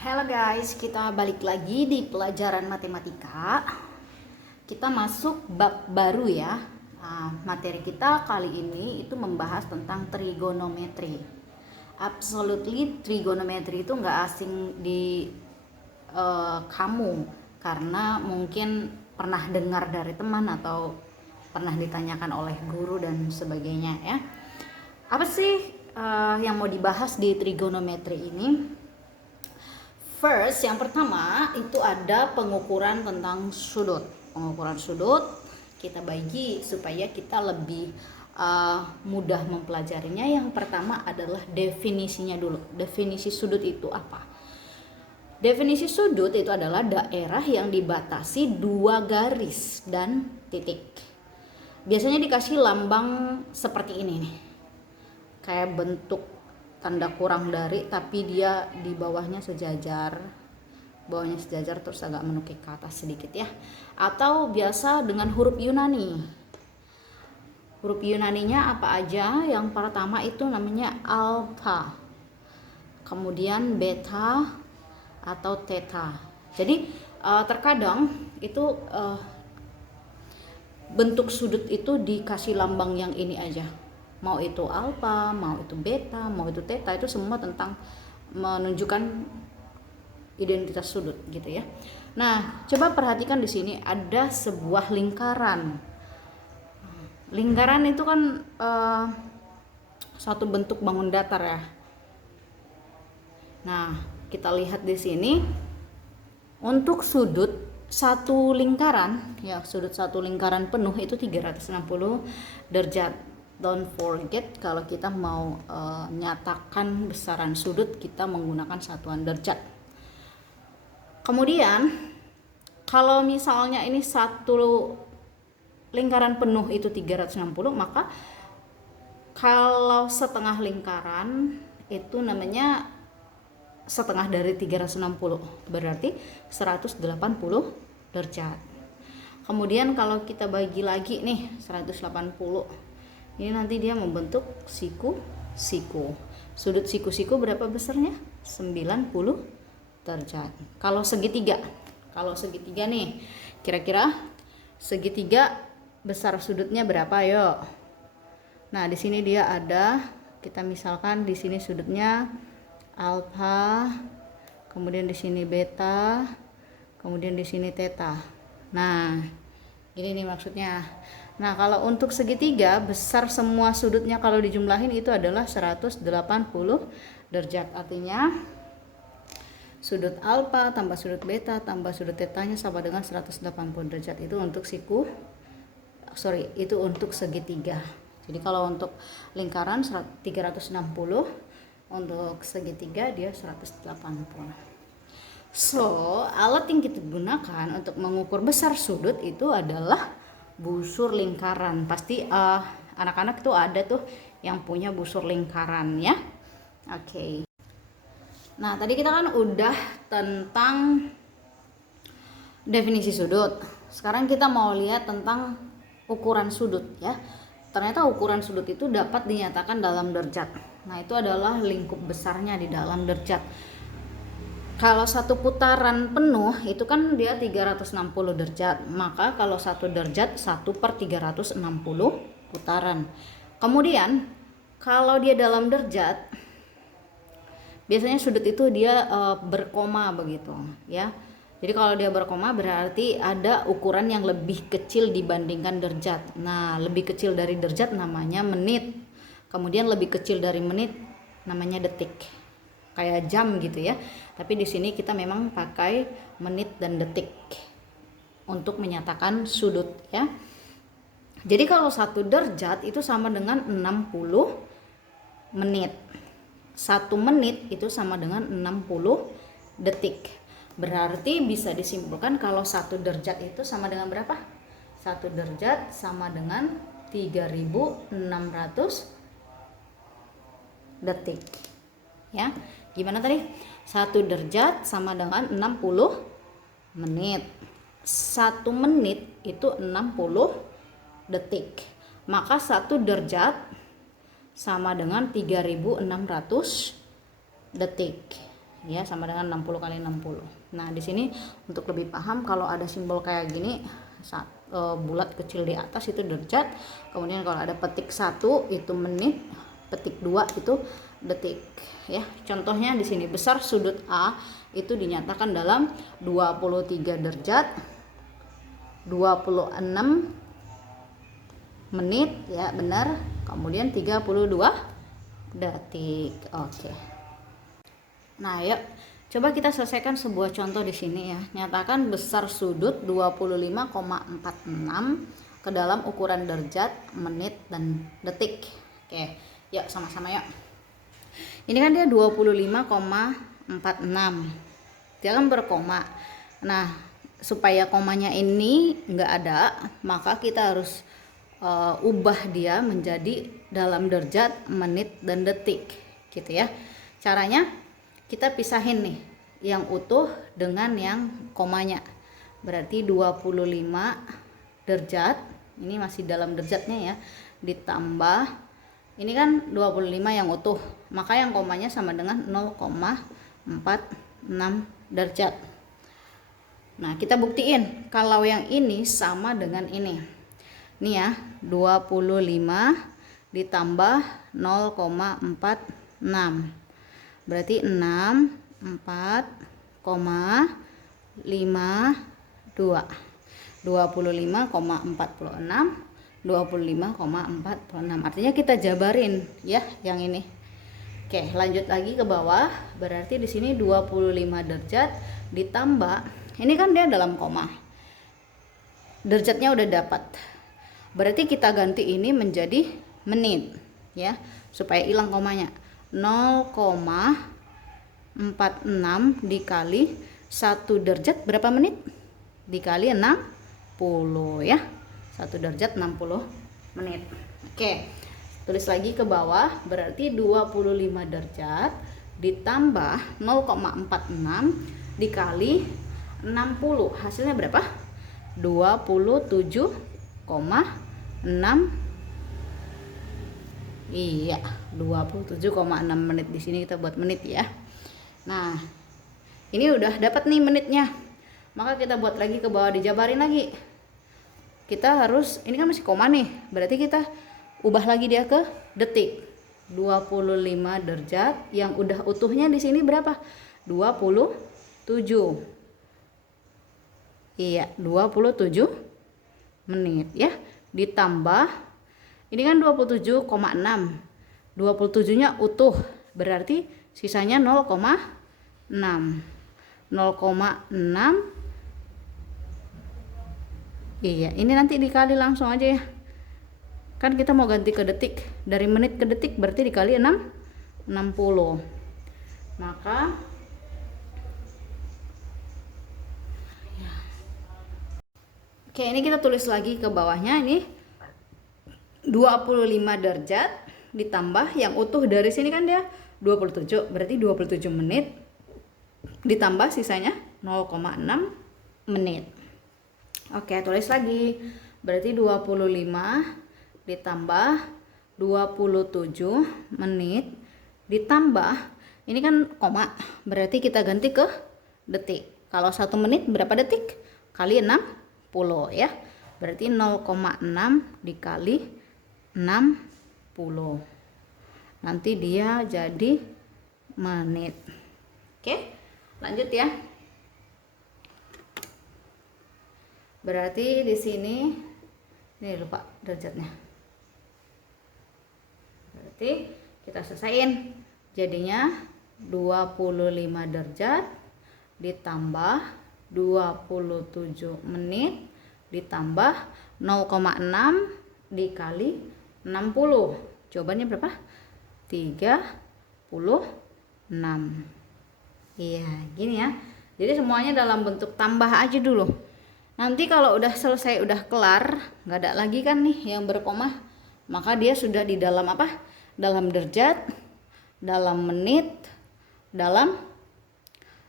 Halo guys, kita balik lagi di pelajaran matematika. Kita masuk bab baru ya. Materi kita kali ini itu membahas tentang trigonometri. Absolutely trigonometri itu nggak asing di kamu, karena mungkin pernah dengar dari teman atau pernah ditanyakan oleh guru dan sebagainya ya. Apa sih yang mau dibahas di trigonometri ini? First, yang pertama itu ada pengukuran tentang sudut. Pengukuran sudut kita bagi supaya kita lebih mudah mempelajarinya. Yang pertama adalah definisinya dulu. Definisi sudut itu apa? Definisi sudut itu adalah daerah yang dibatasi dua garis dan titik. Biasanya dikasih lambang seperti ini nih. Kayak bentuk tanda kurang dari, tapi dia di bawahnya sejajar, terus agak menukik ke atas sedikit ya. Atau biasa dengan huruf Yunani. Huruf Yunaninya apa aja? Yang pertama itu namanya alpha, kemudian beta atau theta. Jadi terkadang itu bentuk sudut itu dikasih lambang yang ini aja. Mau itu alfa, mau itu beta, mau itu theta, itu semua tentang menunjukkan identitas sudut gitu ya. Nah, coba perhatikan di sini ada sebuah lingkaran. Lingkaran itu kan suatu bentuk bangun datar ya. Nah, kita lihat di sini untuk sudut satu lingkaran ya, sudut satu lingkaran penuh itu 360 derajat. Don't forget kalau kita mau nyatakan besaran sudut, kita menggunakan satuan derajat. Kemudian kalau misalnya ini satu lingkaran penuh itu 360, maka kalau setengah lingkaran itu namanya setengah dari 360, berarti 180 derajat. Kemudian kalau kita bagi lagi nih 180, ini nanti dia membentuk siku-siku. Sudut siku-siku berapa besarnya? 90 derajat. Kalau segitiga nih, kira-kira segitiga besar sudutnya berapa? Yuk. Nah, di sini dia ada, kita misalkan di sini sudutnya alfa, kemudian di sini beta, kemudian di sini theta. Nah, ini nih maksudnya. Nah, kalau untuk segitiga besar semua sudutnya kalau dijumlahin itu adalah 180 derajat. Artinya sudut alfa tambah sudut beta tambah sudut tetanya sama dengan 180 derajat. Itu untuk itu untuk segitiga. Jadi kalau untuk lingkaran 360, untuk segitiga dia 180. So, alat yang kita gunakan untuk mengukur besar sudut itu adalah busur lingkaran. Pasti anak-anak tuh ada tuh yang punya busur lingkaran ya. Oke. Nah, tadi kita kan udah tentang definisi sudut. Sekarang kita mau lihat tentang ukuran sudut ya. Ternyata ukuran sudut itu dapat dinyatakan dalam derajat. Nah, itu adalah lingkup besarnya di dalam derajat. Kalau satu putaran penuh itu kan dia 360 derajat, maka kalau satu derajat 1/360 putaran. Kemudian kalau dia dalam derajat, biasanya sudut itu dia berkoma begitu ya. Jadi kalau dia berkoma berarti ada ukuran yang lebih kecil dibandingkan derajat. Nah, lebih kecil dari derajat namanya menit, kemudian lebih kecil dari menit namanya detik, kayak jam gitu ya. Tapi di sini kita memang pakai menit dan detik untuk menyatakan sudut ya. Jadi kalau 1 derajat itu sama dengan 60 menit. 1 menit itu sama dengan 60 detik. Berarti bisa disimpulkan kalau 1 derajat itu sama dengan berapa? 1 derajat sama dengan 3600 detik. Ya. Gimana tadi? 1 derajat sama dengan 60 menit. 1 menit itu 60 detik. Maka 1 derajat sama dengan 3600 detik. ya, sama dengan 60 kali 60. Nah di sini untuk lebih paham, kalau ada simbol kayak gini bulat kecil di atas itu derajat, kemudian kalau ada petik 1 itu menit, petik 2 itu detik ya. Contohnya di sini besar sudut A itu dinyatakan dalam 23 derajat 26 menit ya, benar. Kemudian 32 detik. Oke. Nah, yuk coba kita selesaikan sebuah contoh di sini ya. Nyatakan besar sudut 25,46 ke dalam ukuran derajat, menit, dan detik. Oke, yuk sama-sama yuk. Ini kan dia 25,46. Dia kan berkoma. Nah, supaya komanya ini enggak ada, maka kita harus ubah dia menjadi dalam derajat, menit, dan detik gitu ya. Caranya kita pisahin nih yang utuh dengan yang komanya. Berarti 25 derajat, ini masih dalam derajatnya ya, ditambah ini kan 25 yang utuh, maka yang komanya sama dengan 0,46 derajat. Nah, kita buktiin kalau yang ini sama dengan ini. Nih ya, 25 ditambah 0,46. Berarti 64,52. 25,46, 25,46. Artinya kita jabarin ya yang ini. Oke, lanjut lagi ke bawah. Berarti di sini 25 derajat ditambah, ini kan dia dalam koma. Derajatnya udah dapat. Berarti kita ganti ini menjadi menit ya, supaya hilang komanya. 0,46 dikali 1 derajat berapa menit? Dikali 60 ya. 1 derajat 60 menit. Oke. Tulis lagi ke bawah, berarti 25 derajat ditambah 0,46 dikali 60. Hasilnya berapa? 27,6. Iya, 27,6 menit. Di sini kita buat menit ya. Nah, ini udah dapat nih menitnya. Maka kita buat lagi ke bawah, dijabarin lagi. Kita harus, ini kan masih koma nih, berarti kita ubah lagi dia ke detik. 25 derajat yang udah utuhnya di sini berapa? 27. Iya, 27 menit ya. Ditambah ini kan 27,6. 27-nya utuh, berarti sisanya 0,6. 0,6. Iya, ini nanti dikali langsung aja ya. Kan kita mau ganti ke detik. Dari menit ke detik berarti dikali 60. Maka oke, ini kita tulis lagi ke bawahnya, ini 25 derajat ditambah yang utuh dari sini kan dia 27, berarti 27 menit ditambah sisanya 0,6 menit. Oke, tulis lagi. Berarti 25 ditambah 27 menit ditambah ini kan koma, berarti kita ganti ke detik. Kalau 1 menit berapa detik? Kali 60 ya. Berarti 0,6 dikali 60. Nanti dia jadi menit. Oke, lanjut ya. Berarti di sini ini lupa derajatnya. Berarti kita selesaiin. Jadinya 25 derajat ditambah 27 menit ditambah 0,6 dikali 60. Jawabannya berapa? 36. Iya, gini ya. Jadi semuanya dalam bentuk tambah aja dulu. Nanti kalau udah selesai, udah kelar, nggak ada lagi kan nih yang berkoma, maka dia sudah di dalam apa? Dalam derajat, dalam menit, dalam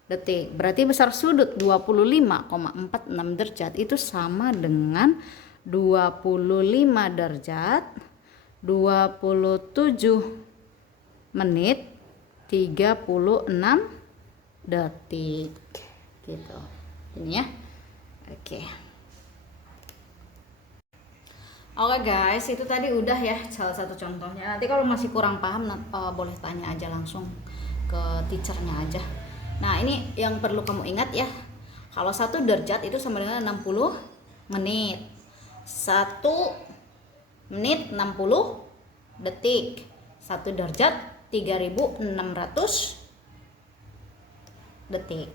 detik. Berarti besar sudut 25,46 derajat itu sama dengan 25 derajat 27 menit 36 detik gitu. Ini ya. Oke. Oke guys, itu tadi udah ya salah satu contohnya. Nanti kalau masih kurang paham boleh tanya aja langsung ke teachernya aja. Nah, ini yang perlu kamu ingat ya. Kalau 1 derajat itu sama dengan 60 menit. 1 menit 60 detik. 1 derajat 3600 detik.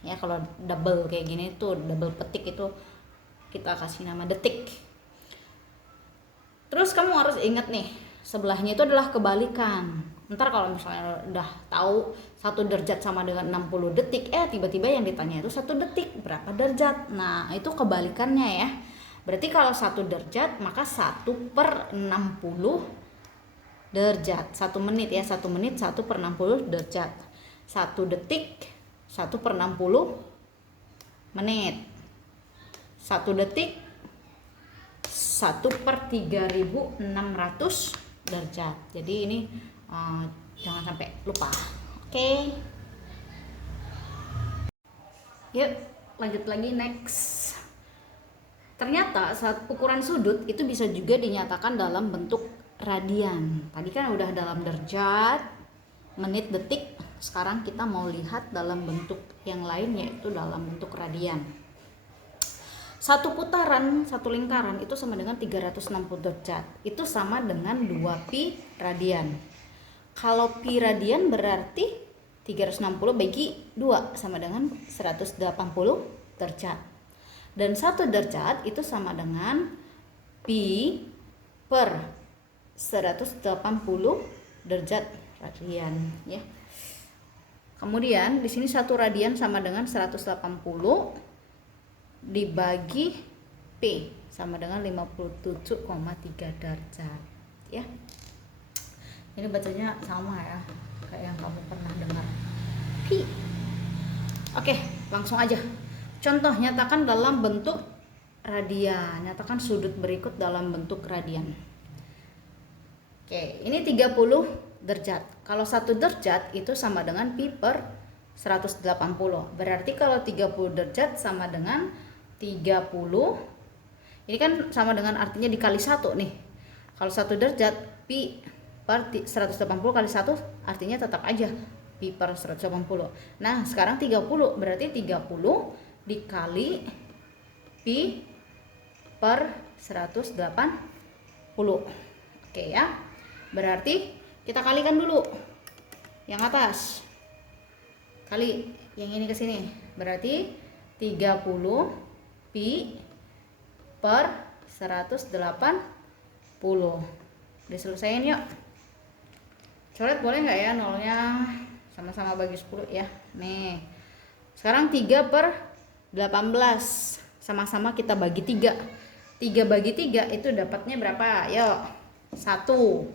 Ya, kalau double kayak gini tuh double petik itu kita kasih nama detik. Terus kamu harus ingat nih, sebelahnya itu adalah kebalikan. Ntar kalau misalnya udah tahu 1 derajat sama dengan 60 detik, tiba-tiba yang ditanya itu 1 detik berapa derajat. Nah, itu kebalikannya ya. Berarti kalau 1 derajat maka 1/60 derajat. 1 menit ya, 1 menit 1/60 derajat. 1 detik 1/60 menit. 1 detik 1/3600 derajat. Jadi ini jangan sampai lupa. Oke. Yuk lanjut lagi, next. Ternyata saat ukuran sudut itu bisa juga dinyatakan dalam bentuk radian. Tadi kan udah dalam derajat, menit, detik. Sekarang kita mau lihat dalam bentuk yang lain, yaitu dalam bentuk radian. 1 putaran, 1 lingkaran itu sama dengan 360 derajat. Itu sama dengan 2 pi radian. Kalau pi radian berarti 360 bagi 2 sama dengan 180 derajat. Dan 1 derajat itu sama dengan pi per 180 derajat radian ya. Kemudian di sini 1 radian sama dengan 180 dibagi P sama dengan 57,3 derajat ya. Ini bacanya sama ya kayak yang kamu pernah dengar, Pi. Oke, langsung aja. Contoh, nyatakan dalam bentuk radian. Nyatakan sudut berikut dalam bentuk radian. Oke, ini 30 derajat. Kalau 1 derajat itu sama dengan pi per 180. Berarti kalau 30 derajat sama dengan 30, ini kan sama dengan artinya dikali 1 nih. Kalau 1 derajat pi per 180 kali 1 artinya tetap aja pi per 180. Nah sekarang 30 berarti 30 dikali pi per 180. Oke ya, berarti kita kalikan dulu yang atas kali yang ini ke sini, berarti 30 pi per 180. Diselesain yuk. Coret boleh nggak ya nolnya? Sama-sama bagi 10 ya. Nih. Sekarang 3/18. Sama-sama kita bagi 3. 3 bagi 3 itu dapatnya berapa? Yuk. 1.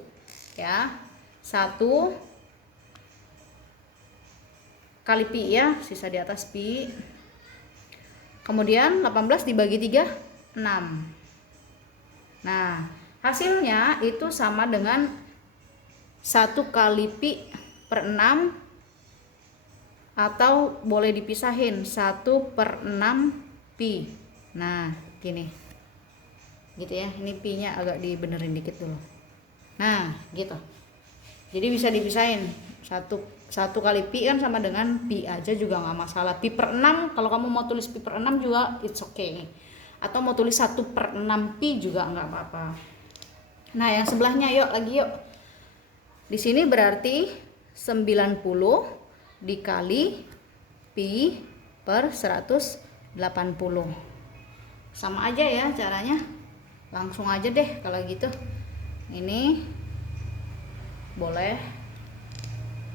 Ya. 1 kali pi ya, sisa di atas pi. Kemudian 18 dibagi 3, 6. Nah, hasilnya itu sama dengan 1 kali pi per 6, atau boleh dipisahin 1/6 pi. Nah, gini. Gitu ya, ini pi-nya agak dibenerin dikit dulu. Nah, gitu. Jadi bisa dipisahin. 1 kali pi kan sama dengan pi aja juga nggak masalah. Pi per 6, kalau kamu mau tulis pi per 6 juga it's okay. Atau mau tulis 1/6 pi juga nggak apa-apa. Nah yang sebelahnya yuk lagi yuk. Di sini berarti 90 dikali pi per 180. Sama aja ya caranya. Langsung aja deh kalau gitu. Ini boleh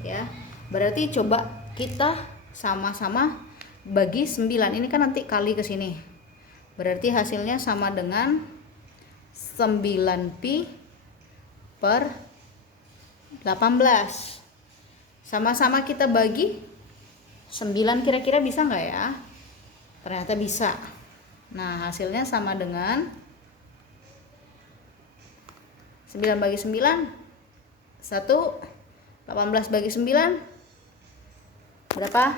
ya. Berarti coba kita sama-sama bagi 9. Ini kan nanti kali ke sini. Berarti hasilnya sama dengan 9 pi per 18. Sama-sama kita bagi 9, kira-kira bisa nggak ya? Ternyata bisa. Nah hasilnya sama dengan 9 bagi 9 1, 18 bagi 9 berapa?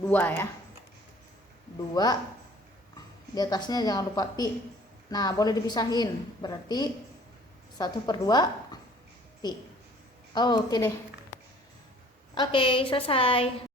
2 ya, 2 di atasnya jangan lupa pi. Nah boleh dipisahin, berarti 1/2 pi. Oke deh, oke selesai.